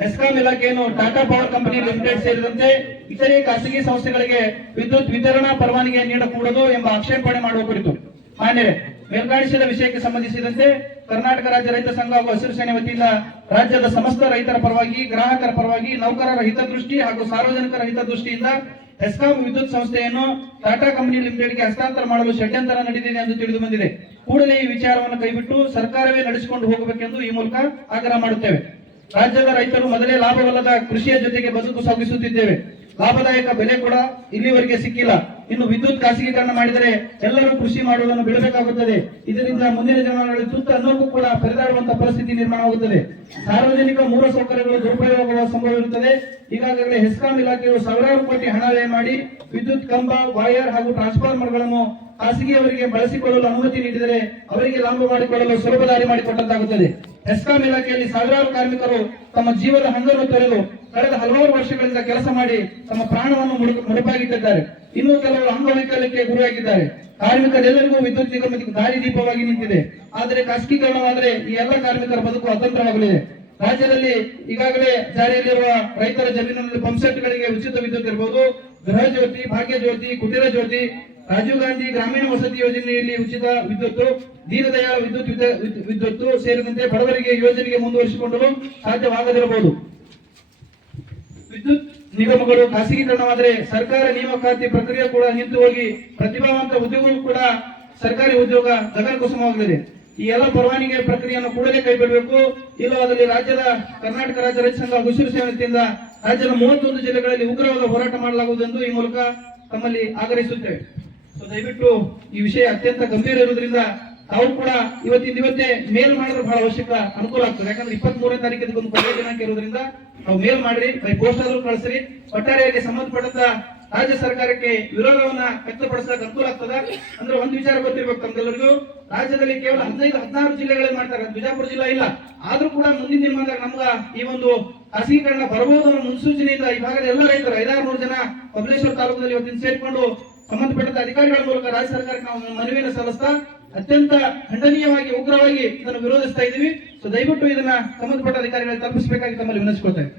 ಹೆಸ್ಕಾಂ ಇಲಾಖೆಯನ್ನು Tata power company limited ಸೇರಿದಂತೆ ಇತರೆ ಖಾಸಗಿ ಸಂಸ್ಥೆಗಳಿಗೆ ವಿದ್ಯುತ್ ವಿತರಣಾ ಪರವಾನಗಿ ನೀಡಕೂಡದು ಎಂಬ ಆಕ್ಷೇಪಣೆ ಮಾಡುವ ಕುರಿತು ಮಾನ್ಯರೇ, ಮೇಲ್ಕಾಣಿಸಿದ ವಿಷಯಕ್ಕೆ ಸಂಬಂಧಿಸಿದಂತೆ ಕರ್ನಾಟಕ ರಾಜ್ಯ ರೈತ ಸಂಘ ಹಾಗೂ ಹಸಿರು ಸೇನೆ ವತಿಯಿಂದ ರಾಜ್ಯದ ಸಮಸ್ತ ರೈತರ ಪರವಾಗಿ, ಗ್ರಾಹಕರ ಪರವಾಗಿ, ನೌಕರರ ಹಿತದೃಷ್ಟಿ ಹಾಗೂ ಸಾರ್ವಜನಿಕರ ಹಿತದೃಷ್ಟಿಯಿಂದ ಹೆಸ್ಕಾಂ ವಿದ್ಯುತ್ ಸಂಸ್ಥೆಯನ್ನು ಟಾಟಾ ಕಂಪನಿ ಲಿಮಿಟೆಡ್ಗೆ ಹಸ್ತಾಂತರ ಮಾಡಲು ಷಡ್ಯಂತರ ನಡೆದಿದೆ ಎಂದು ತಿಳಿದು ಬಂದಿದೆ. ಕೂಡಲೇ ಈ ವಿಚಾರವನ್ನು ಕೈಬಿಟ್ಟು ಸರ್ಕಾರವೇ ನಡೆಸಿಕೊಂಡು ಹೋಗಬೇಕೆಂದು ಈ ಮೂಲಕ ಆಗ್ರಹ ಮಾಡುತ್ತೇವೆ. ರಾಜ್ಯದ ರೈತರು ಮೊದಲೇ ಲಾಭವಲ್ಲದ ಕೃಷಿಯ ಜೊತೆಗೆ ಬದುಕು ಸಾಗಿಸುತ್ತಿದ್ದೇವೆ. ಲಾಭದಾಯಕ ಬೆಲೆ ಕೂಡ ಇಲ್ಲಿವರೆಗೆ ಸಿಕ್ಕಿಲ್ಲ. ಇನ್ನು ವಿದ್ಯುತ್ ಖಾಸಗೀಕರಣ ಮಾಡಿದರೆ ಎಲ್ಲರೂ ಕೃಷಿ ಮಾಡುವುದನ್ನು ಬಿಡಬೇಕಾಗುತ್ತದೆ. ಇದರಿಂದ ಮುಂದಿನ ದಿನಗಳಲ್ಲಿ ತುತ್ತ ಅನ್ನೋಕ್ಕೂ ಕೂಡ ಪರದಾಡುವಂತಹ ಪರಿಸ್ಥಿತಿ ನಿರ್ಮಾಣವಾಗುತ್ತದೆ. ಸಾರ್ವಜನಿಕ ಮೂಲಸೌಕರ್ಯಗಳು ದುರುಪಯೋಗವಾಗುವ ಸಂಭವವಿರುತ್ತದೆ. ಈಗಾಗಲೇ ಹೆಸ್ಕಾಂ ಇಲಾಖೆಯು ಸಾವಿರಾರು ಕೋಟಿ ಹಣ ವ್ಯಯ ಮಾಡಿ ವಿದ್ಯುತ್ ಕಂಬ, ವಾಯರ್ ಹಾಗೂ ಟ್ರಾನ್ಸ್ಫಾರ್ಮರ್ಗಳನ್ನು ಖಾಸಗಿಯವರಿಗೆ ಬಳಸಿಕೊಳ್ಳಲು ಅನುಮತಿ ನೀಡಿದರೆ ಅವರಿಗೆ ಲಾಭ ಮಾಡಿಕೊಳ್ಳಲು ಸುಲಭ ದಾರಿ ಮಾಡಿಕೊಟ್ಟಂತಾಗುತ್ತದೆ. ಹೆಸ್ಕಾಂ ಇಲಾಖೆಯಲ್ಲಿ ಸಾವಿರಾರು ಕಾರ್ಮಿಕರು ತಮ್ಮ ಜೀವದ ಹಂಗನ್ನು ತೊರೆದು ಕಳೆದ ಹಲವಾರು ವರ್ಷಗಳಿಂದ ಕೆಲಸ ಮಾಡಿ ತಮ್ಮ ಪ್ರಾಣವನ್ನು ಮುಡುಪಾಗಿಟ್ಟಿದ್ದಾರೆ. ಇನ್ನೂ ಕೆಲವರು ಅಂಗವೈಕಲ್ಯಕ್ಕೆ ಗುರಿಯಾಗಿದ್ದಾರೆ. ಕಾರ್ಮಿಕರೆಲ್ಲರಿಗೂ ವಿದ್ಯುತ್ ನಿಗಮ ದಾರಿ ದೀಪವಾಗಿ ನಿಂತಿದೆ. ಆದರೆ ಖಾಸಗೀಕರಣವಾದರೆ ಈ ಎಲ್ಲ ಕಾರ್ಮಿಕರ ಬದುಕು ಅತಂತ್ರವಾಗಲಿದೆ. ರಾಜ್ಯದಲ್ಲಿ ಈಗಾಗಲೇ ಜಾರಿಯಲ್ಲಿರುವ ರೈತರ ಜಮೀನಿನಲ್ಲಿ ಪಂಪ್ಸೆಟ್ಗಳಿಗೆ ಉಚಿತ ವಿದ್ಯುತ್ ಇರಬಹುದು. ಗೃಹ ಜ್ಯೋತಿ, ಭಾಗ್ಯ ಜ್ಯೋತಿ, ಕುಟೀರ ಜ್ಯೋತಿ, ರಾಜೀವ್ ಗಾಂಧಿ ಗ್ರಾಮೀಣ ವಸತಿ ಯೋಜನೆಯಲ್ಲಿ ಉಚಿತ ವಿದ್ಯುತ್, ದೀನದಯಾಳ್ ವಿದ್ಯುತ್ ಸೇರಿದಂತೆ ಬಡವರಿಗೆ ಯೋಜನೆಗೆ ಮುಂದುವರಿಸಿಕೊಳ್ಳಲು ಸಾಧ್ಯವಾಗದಿರಬಹುದು. ವಿದ್ಯುತ್ ನಿಗಮಗಳು ಖಾಸಗೀಕರಣವಾದರೆ ಸರ್ಕಾರ ನೇಮಕಾತಿ ಪ್ರಕ್ರಿಯೆ ಕೂಡ ನಿಂತು ಹೋಗಿ ಪ್ರತಿಭಾವಂತ ಉದ್ಯೋಗಗಳು ಕೂಡ ಸರ್ಕಾರಿ ಉದ್ಯೋಗ ಗಗನಕುಸುಮವಾಗಲಿದೆ. ಈ ಎಲ್ಲ ಪರವಾನಗಿ ಪ್ರಕ್ರಿಯೆಯನ್ನು ಕೂಡಲೇ ಕೈಬಿಡಬೇಕು. ಇಲ್ಲವಾದಲ್ಲಿ ಕರ್ನಾಟಕ ರಾಜ್ಯ ರೈತ ಸಂಘ ಹಸಿರು ಸೇನೆ ವತಿಯಿಂದ ರಾಜ್ಯದ 31 ಜಿಲ್ಲೆಗಳಲ್ಲಿ ಉಗ್ರವಾದ ಹೋರಾಟ ಮಾಡಲಾಗುವುದೆಂದು ಈ ಮೂಲಕ ತಮ್ಮಲ್ಲಿ ಆಗ್ರಹಿಸುತ್ತೇವೆ. ದಯವಿಟ್ಟು ಈ ವಿಷಯ ಅತ್ಯಂತ ಗಂಭೀರ ಇರುವುದರಿಂದ ತಾವು ಕೂಡ ಇವತ್ತೇ ಮೇಲ್ ಮಾಡಿದ್ರೆ ಬಹಳ ಅವಶ್ಯಕ ಅನುಕೂಲ ಆಗ್ತದೆ. ಯಾಕಂದ್ರೆ 23ನೇ ತಾರೀಕಿಗೆ ಒಂದು ಕೊನೆಯ ದಿನಾಂಕ ಇರೋದ್ರಿಂದ ನಾವು ಮೇಲ್ ಮಾಡ್ರಿ, ಬೈ ಪೋಸ್ಟ್ ಆದ್ರೂ ಕಳಿಸ್ರಿ. ಒಟ್ಟಾರೆಯಾಗಿ ಸಂಬಂಧಪಟ್ಟಂತ ರಾಜ್ಯ ಸರ್ಕಾರಕ್ಕೆ ವಿರೋಧವನ್ನ ವ್ಯಕ್ತಪಡಿಸಕ್ಕೆ ಅನುಕೂಲ ಆಗ್ತದ. ಅಂದ್ರೆ ಒಂದು ವಿಚಾರ ಗೊತ್ತಿರ್ಬೇಕು ತಮ್ಗೆಲ್ಲರಿಗೂ, ರಾಜ್ಯದಲ್ಲಿ ಕೇವಲ 15-16 ಜಿಲ್ಲೆಗಳಲ್ಲಿ ಮಾಡ್ತಾರೆ, ಬಿಜಾಪುರ ಜಿಲ್ಲಾ ಇಲ್ಲ. ಆದ್ರೂ ಕೂಡ ಮುಂದಿನ ದಿನಮಾನದಾಗ ನಮ್ಗ ಈ ಒಂದು ಖಾಸಗೀಕರಣ ಬರಬಹುದು ಅನ್ನೋ ಮುನ್ಸೂಚನೆಯಿಂದ ಈ ಭಾಗದ ಎಲ್ಲ ರೈತರು 500-600 ಜನ ಬಬಲೇಶ್ವರ ತಾಲೂಕಿನಲ್ಲಿ ಇವತ್ತಿನ ಸೇರ್ಕೊಂಡು ಸಂಬಂಧಪಟ್ಟ ಅಧಿಕಾರಿಗಳ ಮೂಲಕ ರಾಜ್ಯ ಸರ್ಕಾರಕ್ಕೆ ನಾವು ಮನವಿಯನ್ನು ಸಲ್ಲಿಸ್ತಾ ಅತ್ಯಂತ ಖಂಡನೀಯವಾಗಿ ಉಗ್ರವಾಗಿ ಇದನ್ನು ವಿರೋಧಿಸ್ತಾ ಇದ್ದೀವಿ. ದಯವಿಟ್ಟು ಇದನ್ನ ಸಂಬಂಧಪಟ್ಟ ಅಧಿಕಾರಿಗಳಿಗೆ ತಲುಪಿಸಬೇಕಾಗಿ ತಮ್ಮಲ್ಲಿ ವಿನಂತಿಸಿಕೊಳ್ತೇವೆ.